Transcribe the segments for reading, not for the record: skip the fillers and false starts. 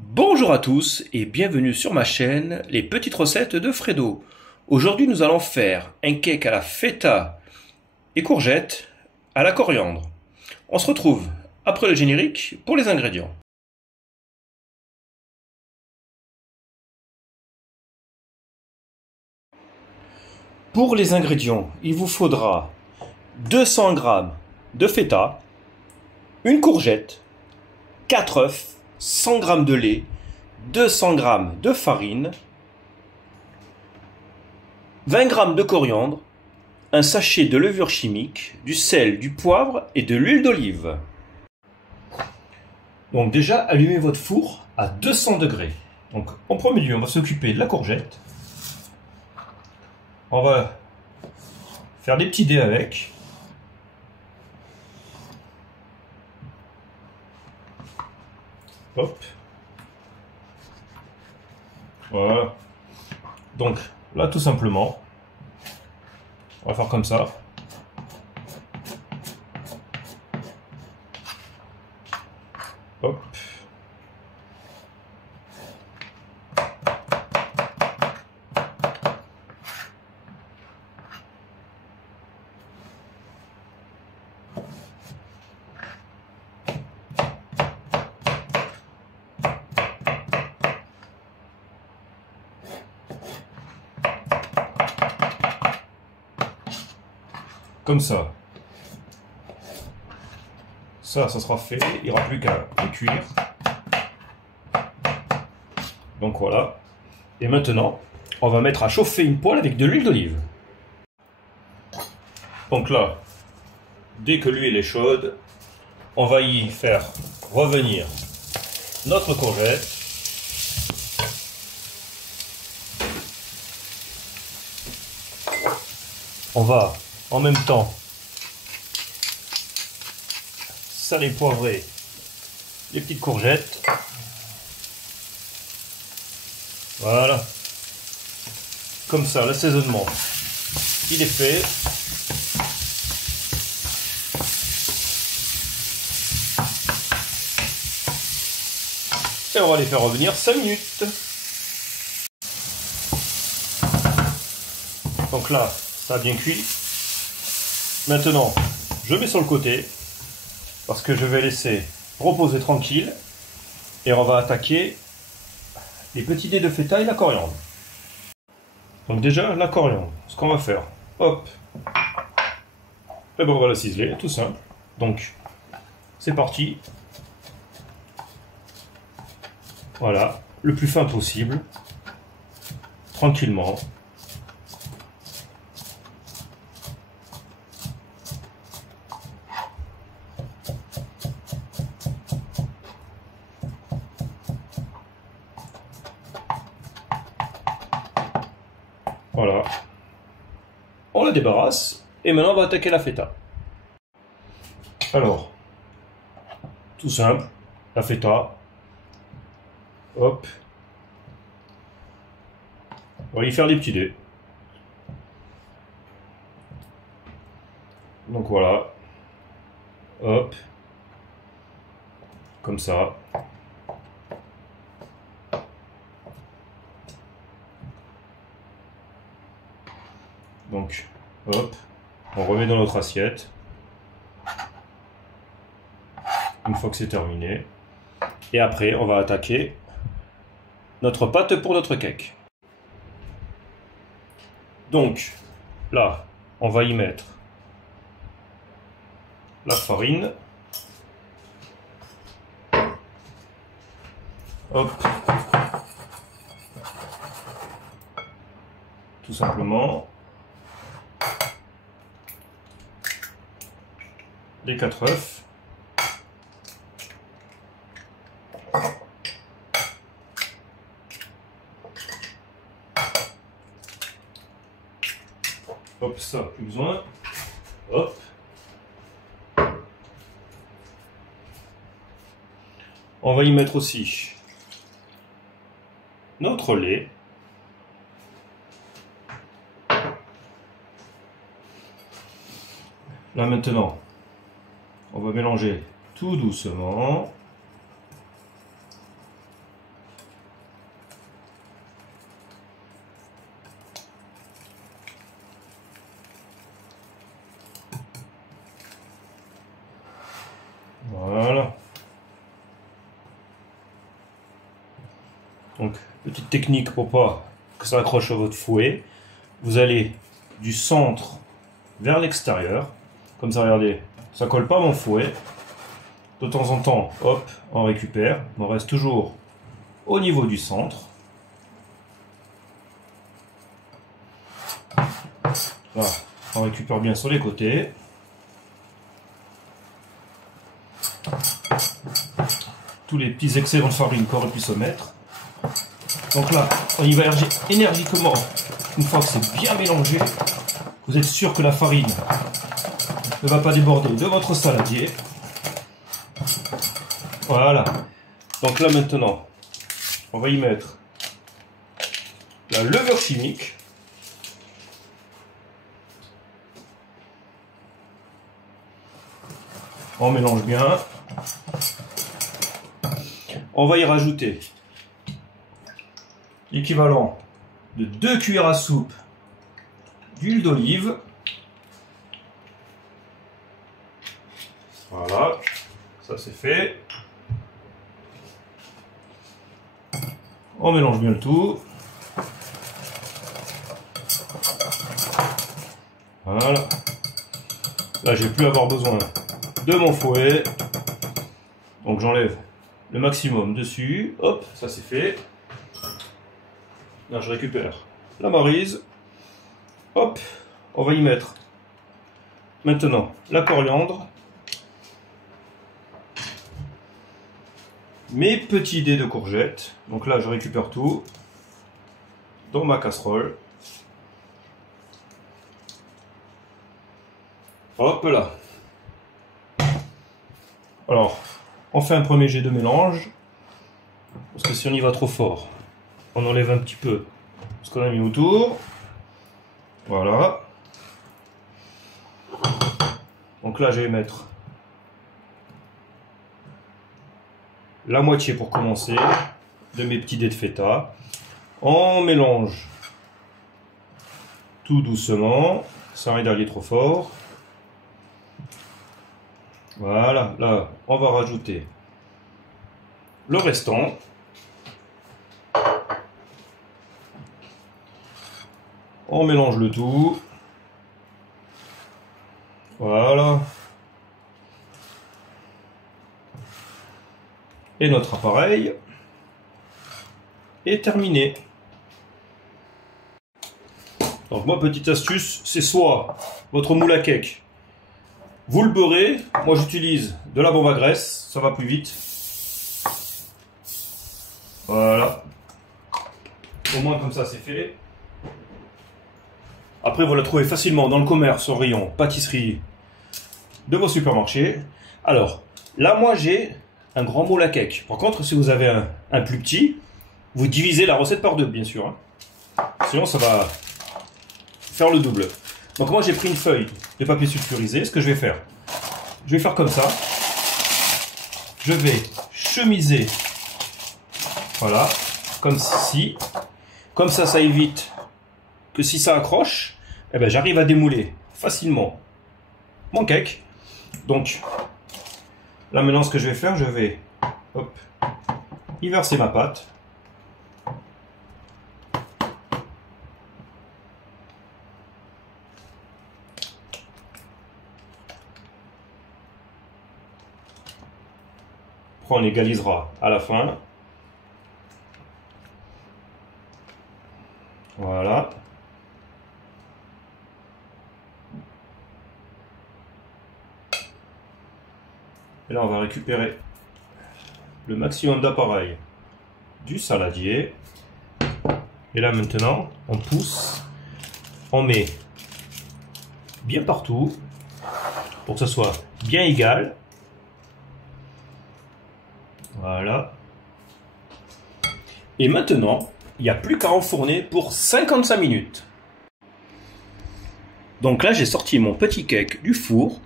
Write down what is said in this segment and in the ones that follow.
Bonjour à tous et bienvenue sur ma chaîne Les Petites Recettes de Fredo. Aujourd'hui nous allons faire un cake à la feta et courgettes à la coriandre. On se retrouve après le générique pour les ingrédients. Pour les ingrédients, il vous faudra 200 g de feta, une courgette, 4 œufs, 100 g de lait, 200 g de farine, 20 g de coriandre, un sachet de levure chimique, du sel, du poivre et de l'huile d'olive. Donc déjà, allumez votre four à 200 degrés. Donc en premier lieu, on va s'occuper de la courgette. On va faire des petits dés avec. Hop. Voilà. Donc là, tout simplement, on va faire comme ça. Hop. Comme ça. Ça sera fait. Il n'y aura plus qu'à le cuire. Donc voilà. Et maintenant, on va mettre à chauffer une poêle avec de l'huile d'olive. Donc là, dès que l'huile est chaude, on va y faire revenir notre courgette. On va en même temps saler, poivrer les petites courgettes. Voilà. Comme ça, l'assaisonnement, il est fait. Et on va les faire revenir 5 minutes. Donc là, ça a bien cuit. Maintenant, je mets sur le côté parce que je vais laisser reposer tranquille et on va attaquer les petits dés de feta et la coriandre. Donc déjà, la coriandre, ce qu'on va faire, hop, et ben on va la ciseler, tout simple. Donc, c'est parti. Voilà, le plus fin possible, tranquillement. Voilà. On la débarrasse et maintenant on va attaquer la feta. Alors, tout simple, la feta. Hop. On va y faire des petits dés. Donc voilà. Hop. Comme ça. Donc, hop. On remet dans notre assiette. Une fois que c'est terminé. Et après, on va attaquer notre pâte pour notre cake. Donc, là, on va y mettre la farine. Hop. Tout simplement. Les 4 œufs. Hop, ça, plus besoin. Hop. On va y mettre aussi notre lait. Là maintenant, on va mélanger tout doucement. Donc, petite technique pour pas que ça accroche à votre fouet. Vous allez du centre vers l'extérieur. Comme ça, regardez, ça colle pas à mon fouet. De temps en temps, hop, on récupère. On reste toujours au niveau du centre. Voilà, on récupère bien sur les côtés. Tous les petits excédents de farine qu'on aurait pu se mettre. Donc là, on y va énergiquement. Une fois que c'est bien mélangé, vous êtes sûr que la farine ne va pas déborder de votre saladier. Voilà. Donc là maintenant, on va y mettre la levure chimique. On mélange bien. On va y rajouter l'équivalent de 2 cuillères à soupe d'huile d'olive. Voilà, ça c'est fait. On mélange bien le tout. Voilà. Là, je vais plus avoir besoin de mon fouet. Donc j'enlève le maximum dessus. Hop, ça c'est fait. Là, je récupère la maryse. Hop, on va y mettre maintenant la coriandre. Mes petits dés de courgettes. Donc là, je récupère tout dans ma casserole. Hop là. Alors, on fait un premier jet de mélange. Parce que si on y va trop fort, on enlève un petit peu ce qu'on a mis autour. Voilà. Donc là, je vais mettre la moitié pour commencer de mes petits dés de feta. On mélange tout doucement, sans rien d'aller trop fort. Voilà, là, on va rajouter le restant. On mélange le tout. Voilà. Et notre appareil est terminé. Donc moi, petite astuce, c'est soit votre moule à cake, vous le beurrez. Moi, j'utilise de la bombe à graisse, ça va plus vite. Voilà. Au moins comme ça, c'est fait. Après, vous la trouvez facilement dans le commerce, au rayon pâtisserie de vos supermarchés. Alors, là, moi, j'ai un grand moule à cake. Par contre, si vous avez un plus petit, vous divisez la recette par deux, bien sûr. Hein. Sinon, ça va faire le double. Donc moi, j'ai pris une feuille de papier sulfurisé. Ce que je vais faire comme ça. Je vais chemiser, voilà, comme ceci. Comme ça, ça évite que si ça accroche, eh ben, j'arrive à démouler facilement mon cake. Donc, là maintenant, ce que je vais faire, je vais hop, y verser ma pâte. Après, on égalisera à la fin. Voilà. Et là, on va récupérer le maximum d'appareil du saladier. Et là, maintenant, on pousse, on met bien partout pour que ce soit bien égal. Voilà. Et maintenant, il n'y a plus qu'à enfourner pour 55 minutes. Donc là, j'ai sorti mon petit cake du four.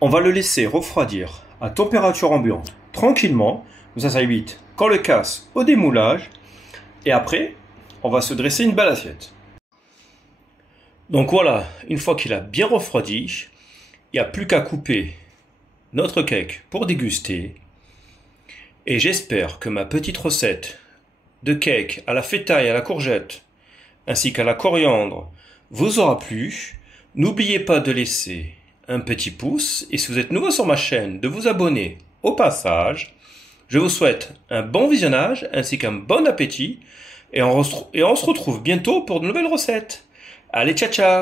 On va le laisser refroidir à température ambiante tranquillement. Ça évite qu'on le casse au démoulage. Et après, on va se dresser une belle assiette. Donc voilà, une fois qu'il a bien refroidi, il n'y a plus qu'à couper notre cake pour déguster. Et j'espère que ma petite recette de cake à la feta et à la courgette, ainsi qu'à la coriandre, vous aura plu, n'oubliez pas de laisser un petit pouce et si vous êtes nouveau sur ma chaîne, de vous abonner au passage. Je vous souhaite un bon visionnage ainsi qu'un bon appétit et on se retrouve bientôt pour de nouvelles recettes. Allez, ciao ciao!